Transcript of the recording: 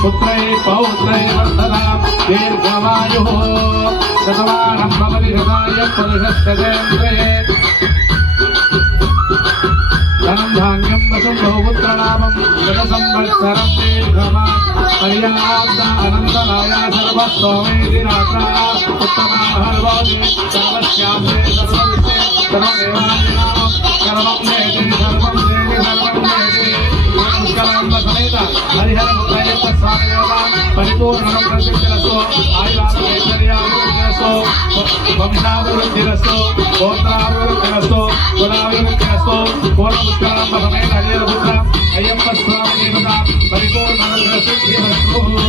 पुत्रै पौत्रै वर्धना दीर्घवायुः शतवानं भवति पुरुषस्तदेन्द्रिये धनं धान्यं वसुम्भवपुत्रनामं जगसंवत्सरं दीर्घमा पर्याप्त अनन्तराया सर्वस्वमेति रात्रा उत्तमाः भवति सर्वस्यां ते सर्वविषये सर्वदेवानां सर्वं देति सर्वं देति सर्वं देति नमस्कारं समेत हरिहरमुद्रयेत स्वामिदेवान् परिपूर्णं प्रसिद्धिरसो आयुराम ऐश्वर्या వంశాభివృద్ధిరస్తో గోత్రాభివృద్ధిరస్తో కులాభివృద్ధిరస్తో పూర్ణపుష్కరాంబ అయ్యప్ప స్వామి దేవత